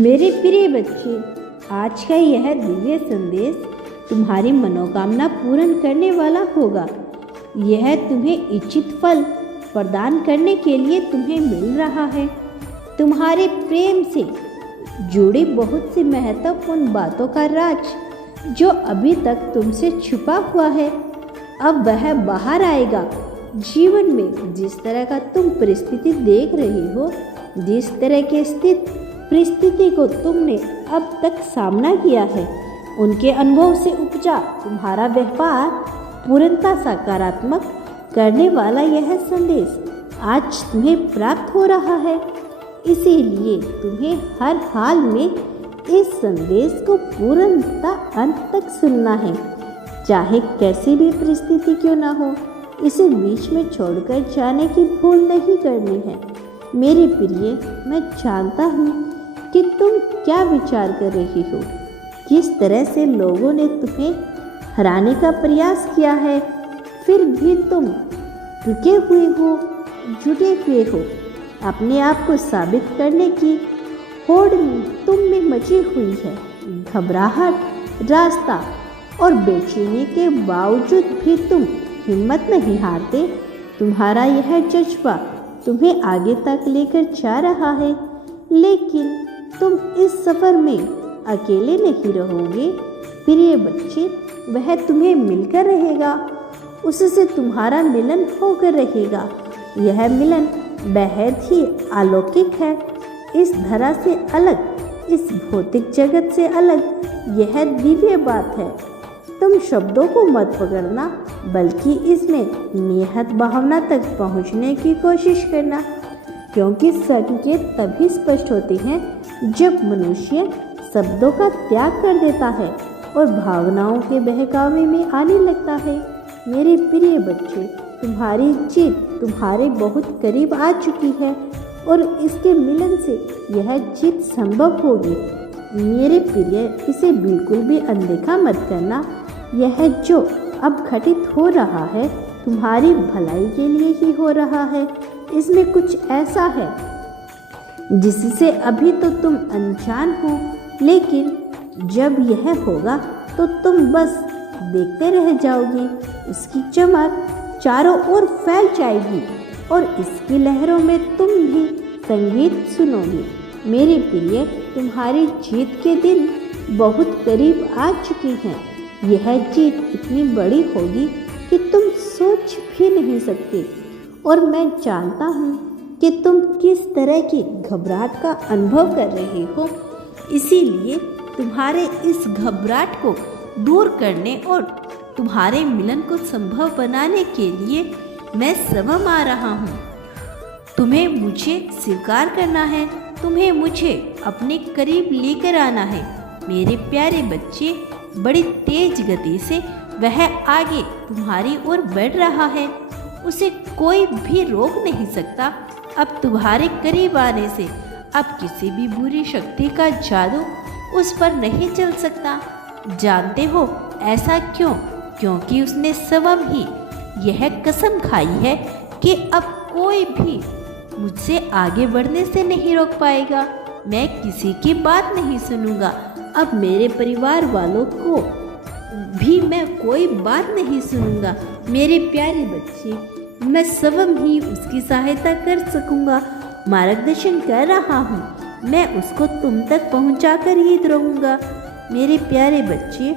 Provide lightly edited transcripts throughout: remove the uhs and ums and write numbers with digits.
मेरे प्रिय बच्चे, आज का यह दिव्य संदेश तुम्हारी मनोकामना पूर्ण करने वाला होगा। यह तुम्हें इच्छित फल प्रदान करने के लिए तुम्हें मिल रहा है। तुम्हारे प्रेम से जुड़ी बहुत सी महत्वपूर्ण बातों का राज जो अभी तक तुमसे छुपा हुआ है, अब वह बाहर आएगा। जीवन में जिस तरह का तुम परिस्थिति देख रही हो, जिस तरह की परिस्थिति को तुमने अब तक सामना किया है, उनके अनुभव से उपजा तुम्हारा व्यवहार पूर्णतः सकारात्मक करने वाला यह संदेश आज तुम्हें प्राप्त हो रहा है। इसीलिए तुम्हें हर हाल में इस संदेश को पूर्णतः अंत तक सुनना है, चाहे कैसी भी परिस्थिति क्यों ना हो। इसे बीच में छोड़कर जाने की भूल नहीं करनी है। मेरे प्रिय, मैं जानता हूँ कि तुम क्या विचार कर रही हो, किस तरह से लोगों ने तुम्हें हराने का प्रयास किया है, फिर भी तुम रुके हुए हो, जुटे हुए हो। अपने आप को साबित करने की होड़ तुम में मची हुई है। घबराहट, रास्ता और बेचैनी के बावजूद भी तुम हिम्मत नहीं हारते। तुम्हारा यह जज्बा तुम्हें आगे तक लेकर जा रहा है, लेकिन तुम इस सफ़र में अकेले नहीं रहोगे। प्रिय बच्चे, वह तुम्हें मिलकर रहेगा, उससे तुम्हारा मिलन होकर रहेगा। यह मिलन बेहद ही अलौकिक है, इस धरा से अलग, इस भौतिक जगत से अलग। यह दिव्य बात है। तुम शब्दों को मत पकड़ना, बल्कि इसमें निहित भावना तक पहुंचने की कोशिश करना, क्योंकि संकेत तभी स्पष्ट होते हैं जब मनुष्य शब्दों का त्याग कर देता है और भावनाओं के बहकावे में आने लगता है। मेरे प्रिय बच्चे, तुम्हारी जीत तुम्हारे बहुत करीब आ चुकी है और इसके मिलन से यह जीत संभव होगी। मेरे प्रिय, इसे बिल्कुल भी अनदेखा मत करना। यह जो अब घटित हो रहा है, तुम्हारी भलाई के लिए ही हो रहा है। इसमें कुछ ऐसा है जिससे अभी तो तुम अनजान हो, लेकिन जब यह होगा तो तुम बस देखते रह जाओगी। इसकी चमक चारों ओर फैल जाएगी और इसकी लहरों में तुम भी संगीत सुनोगे। मेरे प्रिय, तुम्हारी जीत के दिन बहुत करीब आ चुकी हैं। यह जीत इतनी बड़ी होगी कि तुम सोच भी नहीं सकते, और मैं जानता हूँ कि तुम किस तरह की घबराहट का अनुभव कर रहे हो। इसीलिए तुम्हारे इस घबराहट को दूर करने और तुम्हारे मिलन को संभव बनाने के लिए मैं स्वयं आ रहा हूँ। तुम्हें मुझे स्वीकार करना है, तुम्हें मुझे अपने करीब लेकर आना है। मेरे प्यारे बच्चे, बड़ी तेज गति से वह आगे तुम्हारी ओर बढ़ रहा है, उसे कोई भी रोक नहीं सकता। अब तुम्हारे करीब आने से अब किसी भी बुरी शक्ति का जादू उस पर नहीं चल सकता। जानते हो ऐसा क्यों? क्योंकि उसने स्वयं ही यह कसम खाई है कि अब कोई भी मुझसे आगे बढ़ने से नहीं रोक पाएगा। मैं किसी की बात नहीं सुनूंगा। अब मेरे परिवार वालों को भी मैं कोई बात नहीं सुनूंगा। मेरे प्यारे बच्चे, मैं स्वयं ही उसकी सहायता कर सकूंगा, मार्गदर्शन कर रहा हूँ। मैं उसको तुम तक पहुँचा कर ही रहूँगा। मेरे प्यारे बच्चे,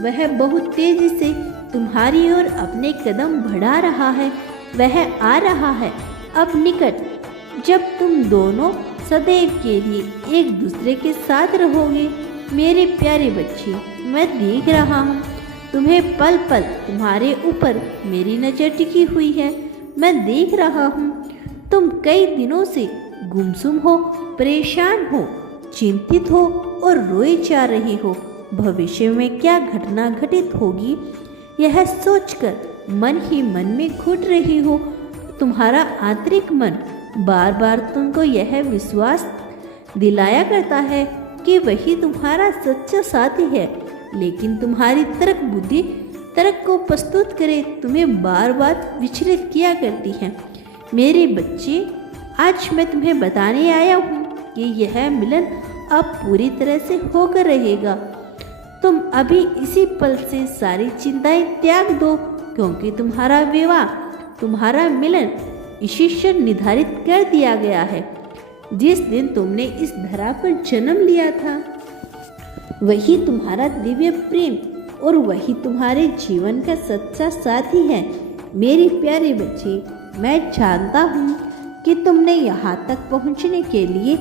वह बहुत तेज़ी से तुम्हारी ओर अपने कदम बढ़ा रहा है। वह आ रहा है अब निकट, जब तुम दोनों सदैव के लिए एक दूसरे के साथ रहोगे। मेरे प्यारे बच्चे, मैं देख रहा हूँ तुम्हें पल पल तुम्हारे ऊपर मेरी नज़र टिकी हुई है। मैं देख रहा हूँ तुम कई दिनों से गुमसुम हो, परेशान हो, चिंतित हो और रोए जा रही हो। भविष्य में क्या घटना घटित होगी, यह सोचकर मन ही मन में घुट रही हो। तुम्हारा आंतरिक मन बार बार तुमको यह विश्वास दिलाया करता है कि वही तुम्हारा सच्चा साथी है, लेकिन तुम्हारी तर्क बुद्धि तर्क को प्रस्तुत करे तुम्हें बार बार विचलित किया करती है। मेरे बच्चे, आज मैं तुम्हें बताने आया हूँ कि यह मिलन अब पूरी तरह से होकर रहेगा। तुम अभी इसी पल से सारी चिंताएं त्याग दो, क्योंकि तुम्हारा विवाह, तुम्हारा मिलन ईश्वर निर्धारित कर दिया गया है। जिस दिन तुमने इस धरा पर जन्म लिया था, वही तुम्हारा दिव्य प्रेम और वही तुम्हारे जीवन का सच्चा साथी है। मेरे प्यारे बच्चे, मैं जानता हूँ कि तुमने यहाँ तक पहुँचने के लिए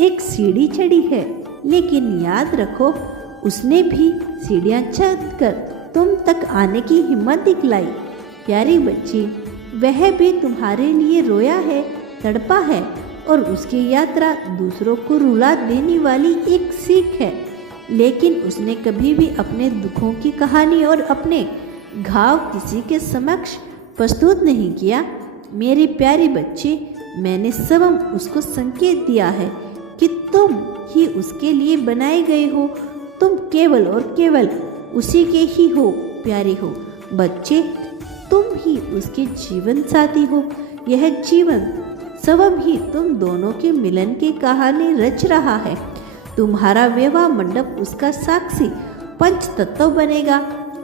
एक सीढ़ी चढ़ी है, लेकिन याद रखो, उसने भी सीढ़ियाँ चढ़कर तुम तक आने की हिम्मत दिखलाई। प्यारे बच्चे, वह भी तुम्हारे लिए रोया है, तड़पा है, और उसकी यात्रा दूसरों को रुला देने वाली एक सीख है। लेकिन उसने कभी भी अपने दुखों की कहानी और अपने घाव किसी के समक्ष प्रस्तुत नहीं किया। मेरे प्यारे बच्चे, मैंने स्वयं उसको संकेत दिया है कि तुम ही उसके लिए बनाए गए हो। तुम केवल और केवल उसी के ही हो। प्यारे हो बच्चे, तुम ही उसके जीवन साथी हो। यह जीवन स्वयं ही तुम दोनों के मिलन की कहानी रच रहा है। तुम्हारा विवाह मंडप उसका साक्षी पंच तत्व बनेगा,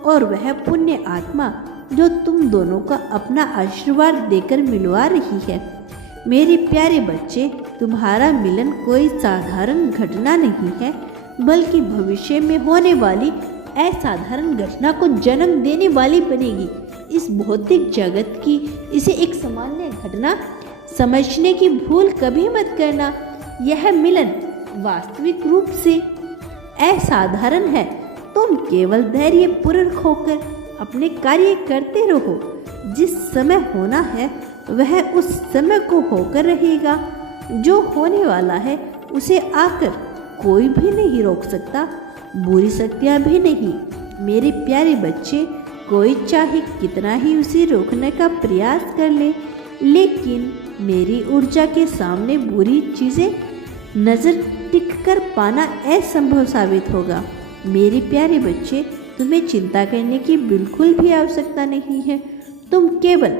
और वह पुण्य आत्मा जो तुम दोनों का अपना आशीर्वाद देकर मिलवा रही है। मेरे प्यारे बच्चे, तुम्हारा मिलन कोई साधारण घटना नहीं है, बल्कि भविष्य में होने वाली असाधारण घटना को जन्म देने वाली बनेगी। इस भौतिक जगत की इसे एक सामान्य घटना समझने की भूल कभी मत करना। यह मिलन वास्तविक रूप से असाधारण है। तुम केवल धैर्यपूर्वक होकर अपने कार्य करते रहो। जिस समय होना है वह उस समय को होकर रहेगा। जो होने वाला है उसे आकर कोई भी नहीं रोक सकता, बुरी शक्तियाँ भी नहीं। मेरे प्यारे बच्चे, कोई चाहे कितना ही उसे रोकने का प्रयास कर ले, लेकिन मेरी ऊर्जा के सामने बुरी चीज़ें नज़र टिक कर पाना असंभव साबित होगा। मेरे प्यारे बच्चे, तुम्हें चिंता करने की बिल्कुल भी आवश्यकता नहीं है। तुम केवल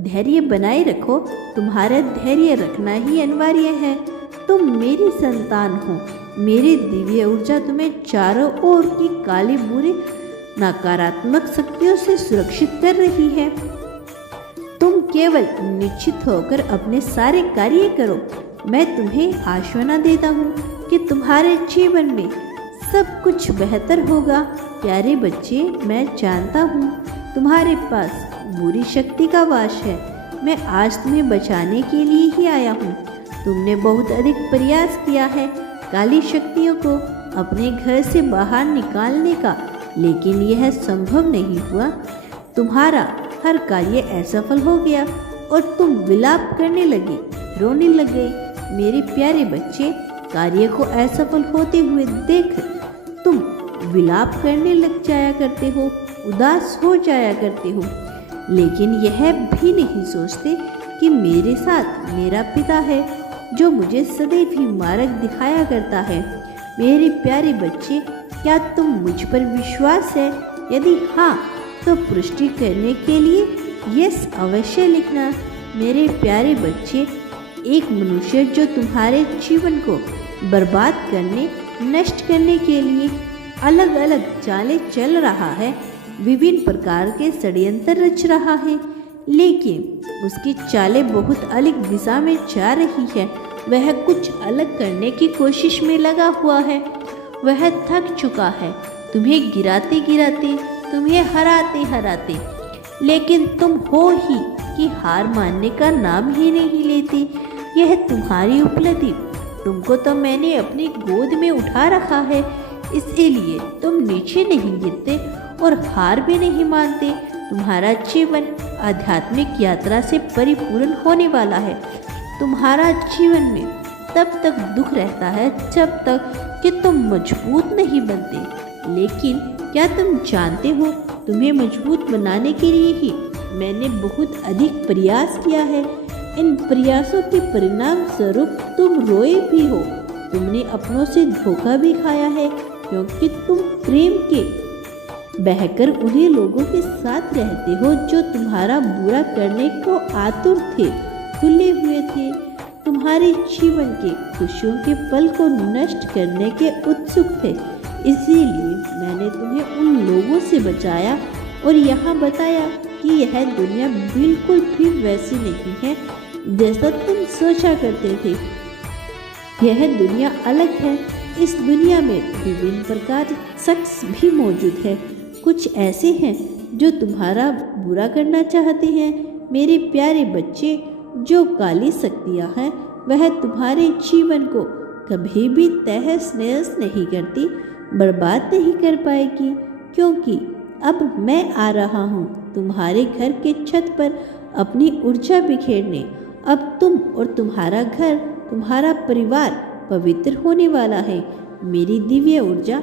धैर्य बनाए रखो। तुम्हारा धैर्य रखना ही अनिवार्य है। तुम मेरी संतान हो। मेरी दिव्य ऊर्जा तुम्हें चारों ओर की काली बुरी नकारात्मक शक्तियों से सुरक्षित कर रही है। तुम केवल निश्चित होकर अपने सारे कार्य करो। मैं तुम्हें आश्वासन देता हूँ कि तुम्हारे जीवन में सब कुछ बेहतर होगा। प्यारे बच्चे, मैं जानता हूँ तुम्हारे पास बुरी शक्ति का वास है। मैं आज तुम्हें बचाने के लिए ही आया हूँ। तुमने बहुत अधिक प्रयास किया है काली शक्तियों को अपने घर से बाहर निकालने का, लेकिन यह संभव नहीं हुआ। तुम्हारा हर कार्य असफल हो गया और तुम विलाप करने लगे, रोने लगे। मेरे प्यारे बच्चे, कार्य को असफल होते हुए देख तुम विलाप करने लग जाया करते हो, उदास हो जाया करते हो, लेकिन यह भी नहीं सोचते कि मेरे साथ मेरा पिता है जो मुझे सदैव ही मार्ग दिखाया करता है। मेरे प्यारे बच्चे, क्या तुम मुझ पर विश्वास है? यदि हाँ, तो पुष्टि करने के लिए यस अवश्य लिखना। मेरे प्यारे बच्चे, एक मनुष्य जो तुम्हारे जीवन को बर्बाद करने, नष्ट करने के लिए अलग अलग चालें चल रहा है, विभिन्न प्रकार के षड्यंत्र रच रहा है, लेकिन उसकी चालें बहुत अलग दिशा में जा रही है। वह कुछ अलग करने की कोशिश में लगा हुआ है। वह थक चुका है, तुम्हें गिराते गिराते, तुम्हें हराते हराते, लेकिन तुम हो ही कि हार मानने का नाम ही नहीं लेते। यह तुम्हारी उपलब्धि, तुमको तो मैंने अपनी गोद में उठा रखा है, इसलिए तुम नीचे नहीं गिरते और हार भी नहीं मानते। तुम्हारा जीवन आध्यात्मिक यात्रा से परिपूर्ण होने वाला है। तुम्हारा जीवन में तब तक दुख रहता है जब तक कि तुम मजबूत नहीं बनते, लेकिन क्या तुम जानते हो, तुम्हें मजबूत बनाने के लिए ही मैंने बहुत अधिक प्रयास किया है। इन प्रयासों के परिणाम स्वरूप तुम रोए भी हो, तुमने अपनों से धोखा भी खाया है, क्योंकि तुम प्रेम के बहकर उन्हीं लोगों के साथ रहते हो जो तुम्हारा बुरा करने को आतुर थे, तुले हुए थे। तुम्हारे जीवन के खुशियों के पल को नष्ट करने के उत्सुक थे। इसीलिए मैंने तुम्हें उन लोगों से बचाया और यहाँ बताया कि यह दुनिया बिल्कुल भी वैसी नहीं है जैसा तुम सोचा करते थे। यह दुनिया अलग है। इस दुनिया में विभिन्न प्रकार शख्स भी मौजूद है। कुछ ऐसे हैं जो तुम्हारा बुरा करना चाहते हैं। मेरे प्यारे बच्चे, जो काली शक्तियाँ हैं वह तुम्हारे जीवन को कभी भी तहस नहस नहीं करती, बर्बाद नहीं कर पाएगी, क्योंकि अब मैं आ रहा हूँ तुम्हारे घर के छत पर अपनी ऊर्जा बिखेरने। अब तुम और तुम्हारा घर, तुम्हारा परिवार पवित्र होने वाला है। मेरी दिव्य ऊर्जा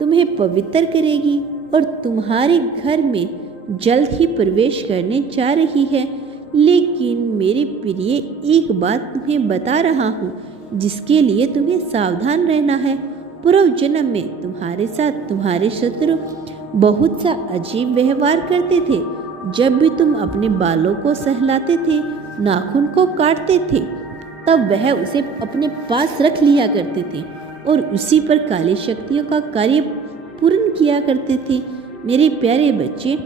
तुम्हें पवित्र करेगी और तुम्हारे घर में जल्द ही प्रवेश करने जा रही है। लेकिन मेरे प्रिय, एक बात तुम्हें बता रहा हूँ जिसके लिए तुम्हें सावधान रहना है। पूर्व जन्म में तुम्हारे साथ तुम्हारे शत्रु बहुत सा अजीब व्यवहार करते थे। जब भी तुम अपने बालों को सहलाते थे, नाखून को काटते थे, तब वह उसे अपने पास रख लिया करते थे और उसी पर काली शक्तियों का कार्य पूर्ण किया करते थे। मेरे प्यारे बच्चे,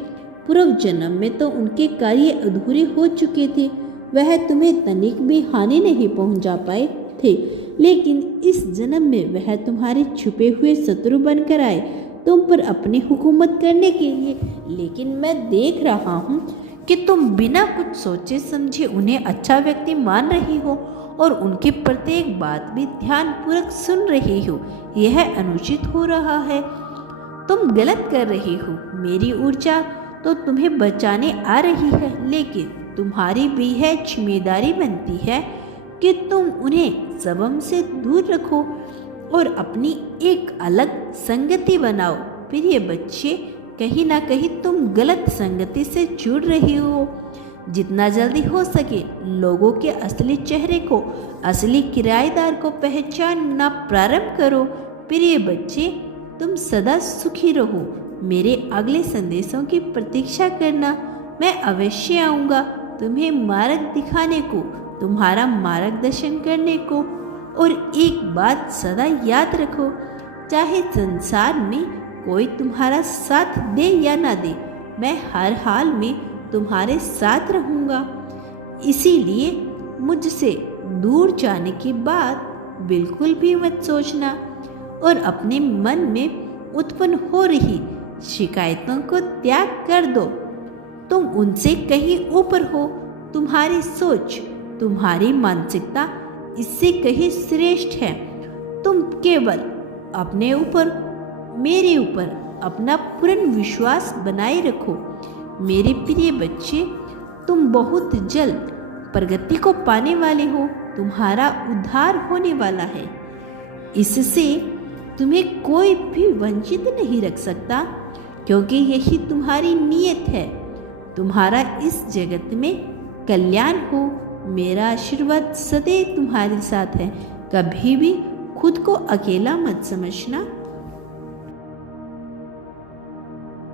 पूर्व जन्म में तो उनके कार्य अधूरे हो चुके थे। वह तुम्हें तनिक भी हानि नहीं पहुंचा पाए थे, लेकिन इस जन्म में वह तुम्हारे छुपे हुए शत्रु बनकर आए तुम पर अपनी हुकूमत करने के लिए। लेकिन मैं देख रहा हूँ कि तुम बिना कुछ सोचे समझे उन्हें अच्छा व्यक्ति मान रही हो और उनकी प्रत्येक बात भी ध्यानपूर्वक सुन रही हो। यह अनुचित हो रहा है। तुम गलत कर रही हो। मेरी ऊर्जा तो तुम्हें बचाने आ रही है, लेकिन तुम्हारी भी है जिम्मेदारी बनती है कि तुम उन्हें सबम से दूर रखो और अपनी एक अलग संगति बनाओ। प्रिय बच्चे, कहीं ना कहीं तुम गलत संगति से जुड़ रही हो। जितना जल्दी हो सके लोगों के असली चेहरे को, असली किराएदार को पहचानना प्रारंभ करो। प्रिय बच्चे, तुम सदा सुखी रहो। मेरे अगले संदेशों की प्रतीक्षा करना। मैं अवश्य आऊँगा तुम्हें मार्ग दिखाने को, तुम्हारा मार्गदर्शन करने को। और एक बात सदा याद रखो, चाहे संसार में कोई तुम्हारा साथ दे या ना दे, मैं हर हाल में तुम्हारे साथ रहूँगा। इसीलिए मुझसे दूर जाने की बात बिल्कुल भी मत सोचना और अपने मन में उत्पन्न हो रही शिकायतों को त्याग कर दो। तुम उनसे कहीं ऊपर हो। तुम्हारी सोच, तुम्हारी मानसिकता इससे कहीं श्रेष्ठ है। तुम केवल अपने ऊपर, मेरे ऊपर अपना पूर्ण विश्वास बनाए रखो। मेरे प्रिय बच्चे, तुम बहुत जल्द प्रगति को पाने वाले हो। तुम्हारा उद्धार होने वाला है। इससे तुम्हें कोई भी वंचित नहीं रख सकता, क्योंकि यही तुम्हारी नीयत है। तुम्हारा इस जगत में कल्याण हो। मेरा आशीर्वाद सदैव तुम्हारे साथ है। कभी भी खुद को अकेला मत समझना।